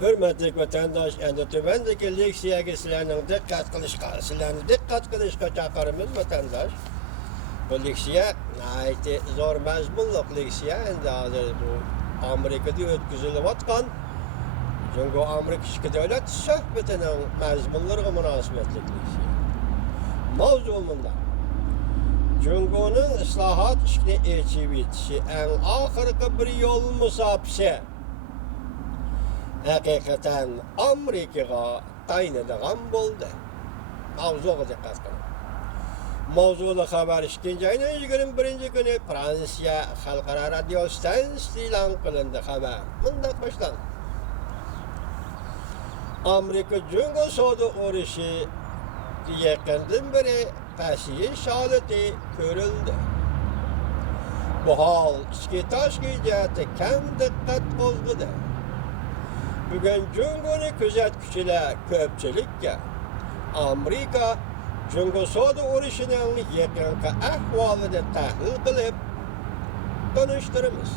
Hürmetli vatandaş, endi tövendeki leksiyaga sizlarning dikkat qilishga chaqiramiz vatandaş. Bu leksiya ayte zor mazmunliq leksiya endi hozir bu Amerikada o'tkazilayotgan Jungo Amerika ichki davlat suhbatining mazmunlariga munosabatli leksiya. Mavzu bunda. Jungoning islohot ishini echib yetishi eng oxirgi bir yo'l musofasi. Hakikaten Amerika'ya tayinadigan bo'ldi. Mavzuga diqqat qiling. Mavzuli xabar 2-ayning 21-kuni Fransiya xalqaro radio stansiyasida e'lon qilindi xabar. Bunda boshlanadi. Amerika Jungo savdo urushi yaqindan beri pasayish holati ko'rildi. Bu hol ichki tashqi jihati kam diqqat qo'zg'adi. Bugun Jungo'ni kuzatuvchilar ko'pchilikka Amerika Jungo savdo urushining yaqinqi ahvolini tahlil qilib tanishtiramiz.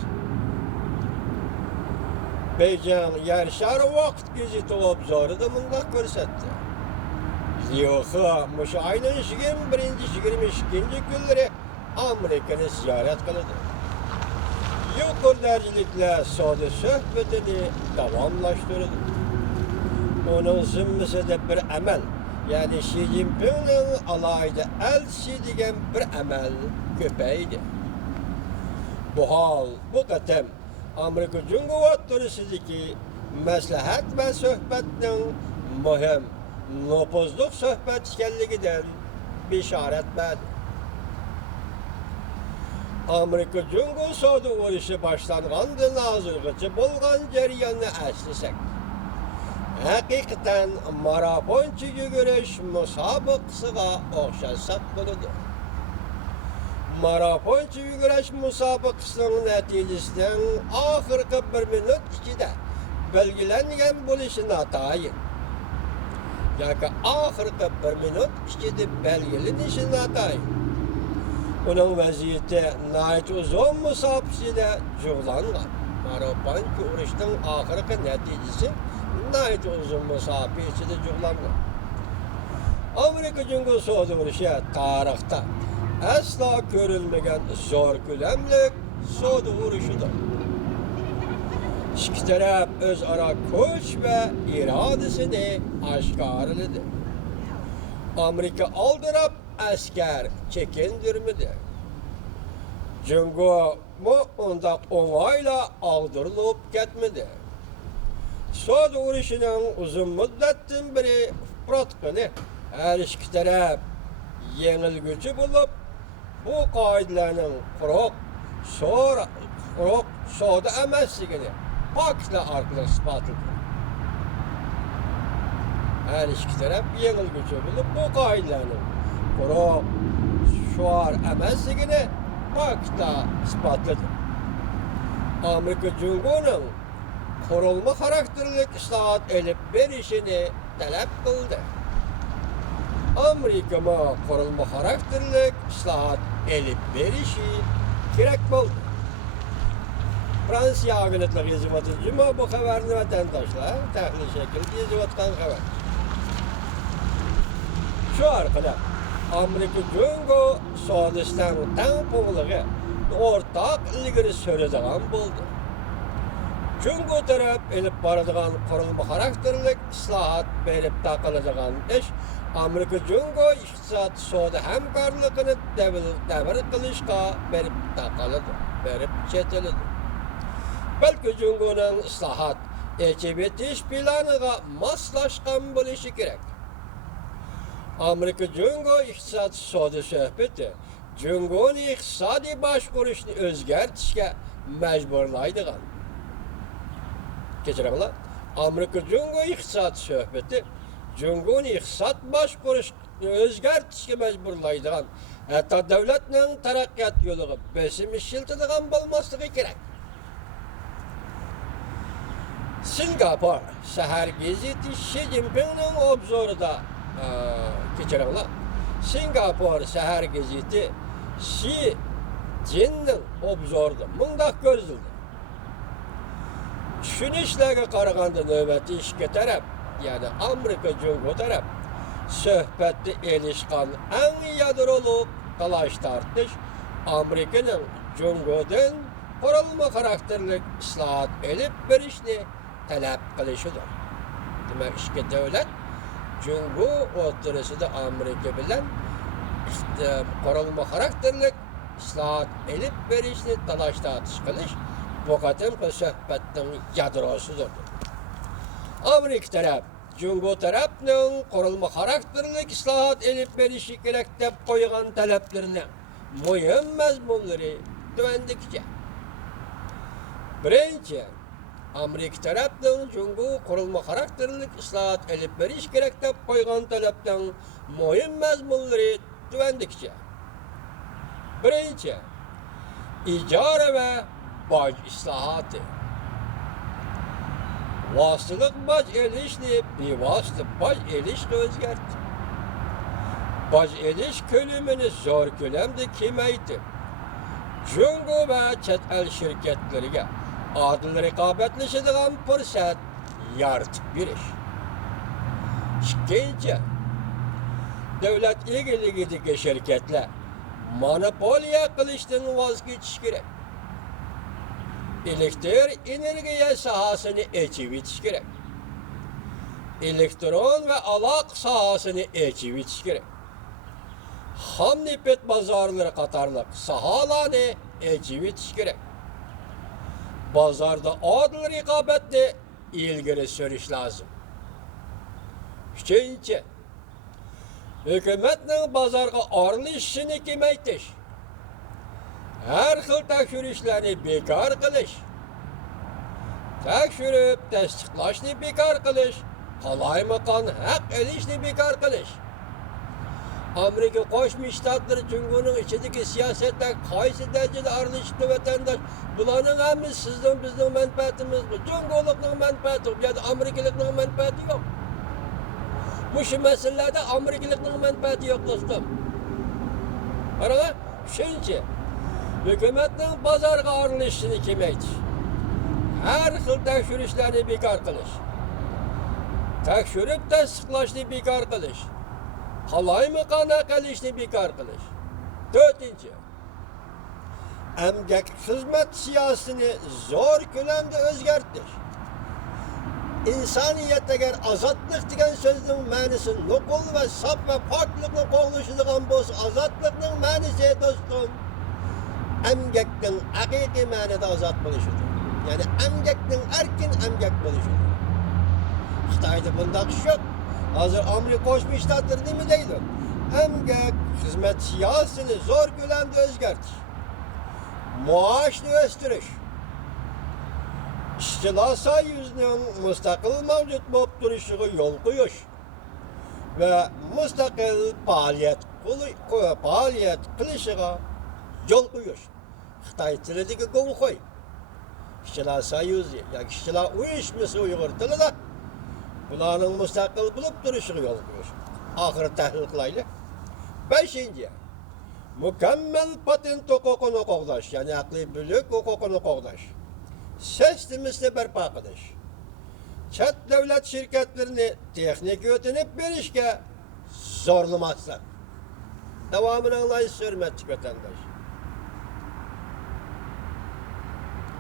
Beijing Yer shari vaqt gazeti obzorida bunday ko'rsatdi. Yo'qi, mush ayning 21-22 kunlari Amerikani ziyorat qiladi. Yuqori darajaliklar savdo suhbatini davomlashtirdi. Onun zimmisida bir amal, ya'ni Xi Jinpingning alayida elchi degan bir amal ko'paydi. Bu hol bu qatam Amerika Jungo o'rtasidagi maslahat va suhbatning muhim nopozliq suhbat ekanligidan bishorat berdi. Amerika Jungo savdo urushi boshlangandan hozirgacha bo'lgan jarayonni eslasak, haqiqatan marafonchi yugurish musobaqasiga o'xshasak bo'ladi. Marafonchi yugurish musobaqasining natijasidan oxirgi 1 minut ichida belgilangan bo'lishi notayin. Yoki oxirgi 1 minut ichida belgilanishi notayin. Uning vaziyati nayt uzun musobaqasida jug'langan. Marafonchi urushning oxirgi natijasi nayt uzun musobaqasida jug'langan. Amerika Jungo savdo urushi tarixda aslo ko'rilmagan zo'r ko'lamli savdo urushidir. İki taraf o'zaro kuch va irodasini oshkorladi. Amerika oldirab askar chekindirmadi. Jungo bu undaq o'ng'ayla og'dirilib ketmadi. Savdo urushining uzun muddatdan beri protokoli her iki taraf yengilguchi bo'lib, bu qoidalarning quruq savdo emasligini faktlar orqali isbotladi. Her iki taraf yengilguchi bo'lib, bu qoidalarning quruq shuar emasligini faktlar isbotladi. Amerika Jungo'ning qurilma xarakterli islohot elib berishini talab qildi. Amerika qurilma xarakterli islohot elib berishi kerak bo'ldi. Fransiya agentliklari yozmoqda juma bu xabarni vatandoshlar tahlil shaklida yozayotgan xabar. Shu orqali Amerika Jungo savdosidan tangpungligi o'rtaq ilgari suradigan bo'ldi. Jungo taraf elib boradigan qurilma xarakterli islohot berib taqiladigan ish Amerika Jungo iqtisod savdo hamkorligini davr qilishga berib taqiladi, berib chetiladi. Balki Jungo'ning islohot etish planiga moslashgan bo'lishi kerak. Amerika Jungo iqtisod savdo suhbati Jungo'ni iqtisodiy boshqarishni o'zgartirishga majburlaydigan. Kechiringlar, Amerika Jungo iqtisod suhbati Jungo'ni iqtisod boshqarishni o'zgartirishga majburlaydigan, hatto davlatning taraqqiyot yo'liga besim ishiltadigan bo'lmasligi kerak. Singapur shahar gazeti Xi Jinpingning obzorida kechiringlar. Singapur shahar gazeti Xi Jinpingning obzorida bunday ko'rsatildi. tushunishlarga qaraganda navbatda ikki taraf, ya'ni Amerika Jungo taraf suhbatda elishgan eng yadroliq talash tortish Amerikaning Jungodan qurilma xarakterli islohot elib berishni talab qilishidir. Demak, ikki davlat Jungo o'rtasida Amerika bilan qurilma xarakterli islohot elib berishni talash tortish qilish bu qatimki suhbatning yadrosidir. Amerika taraf Jungo tarafning qurilma xarakterli islohot elib berishi kerak deb qo'ygan talablarini muhim mazmunlari tuvandikicha. Birinchi, Amerika tarafning Jungo qurilma xarakterli islohot elib berish kerak deb qo'ygan talabning muhim mazmunlari tuvandikicha. Birinchi, ijara va boj islohoti. Vasıtılık baj elişni bevasıta baj elişle o'zgartdi. Baj elish ko'lamini zo'r ko'lamda kemaydi. Jungo va chet el shirkatlariga adil raqobatlashadigan fursat yaratib berish. Ikkinchi, davlat egaligidagi shirkatlar monopoliya qilishdan voz kechish kerak. Elektr energiya sohasini echib etish kerak. Elektron va aloqa sohasini echib etish kerak. Xam nefrat bozorlari qatorliq sohalarni echib etish kerak. Bozorda adil raqobatni ilgari surish lozim. Uchinchi, hukumatning bozorga aralashishini kamaytirish. Her xil tekshirishlarni bekor qilish, tekshirib tasdiqlashni bekor qilish, qalaymaqon haq elishni bekor qilish. Amerika Qo'shma Shtatlari Jungoning ichidagi siyosatda qaysi darajada aralashibdi vatandosh? Bularning hammasi sizning bizning manfaatimiz, Jungolikning manfaati yoki Amerikalikning manfaati yo'q. Shu masalalarda Amerikalikning manfaati yo'q do'stim. Qarang, shuncha hukumatning bozorga aralashishini kamaytirish, har xil tekshirishlarni bekor qilish, tekshirib tasdiqlashni bekor qilish, qalaymaqon qilishni bekor qilish. To'rtinchi, emgak xizmat siyosatini zo'r ko'lamda o'zgartirish. İnsaniyet eğer azatlık degan so'zning ma'nosi nuqul va saf va poklikni qo'g'lashadigan bo'lsa, azatlikning ma'nosi do'stim emgakning haqiqiy ma'noda ozod bo'lishidir. Ya'ni emgakning erkin emgak bo'lishidir. Xitoyda bunday ish yo'q. Hozir Amerika Qo'shma Shtatlari nima deydi? Emgak xizmat siyosatini zo'r ko'lamda o'zgartirish, maoshni o'stirish, İşçilar Soyuzining mustaqil mavjud bo'lib turishiga yo'l qo'yish va mustaqil faoliyat qilishiga yo'l qo'yish. Xitoy tilidagi Gongxoy, İşçilar Soyuzi yoki ishchilar uyushmasi Uyg'ur tilida bularning mustaqil bo'lib turishiga yo'l qo'yish. Oxiri tahlil qilaylik. 5. Mukammal patent huquqini qo'g'dash, ya'ni aqliy mulk huquqini qo'g'dash. Sistemimizni barpo qilish. Chet davlat shirkatlarini texnik o'tinib berishga zo'rlamaslik. Davomini anglaysiz, hurmatli vatandosh.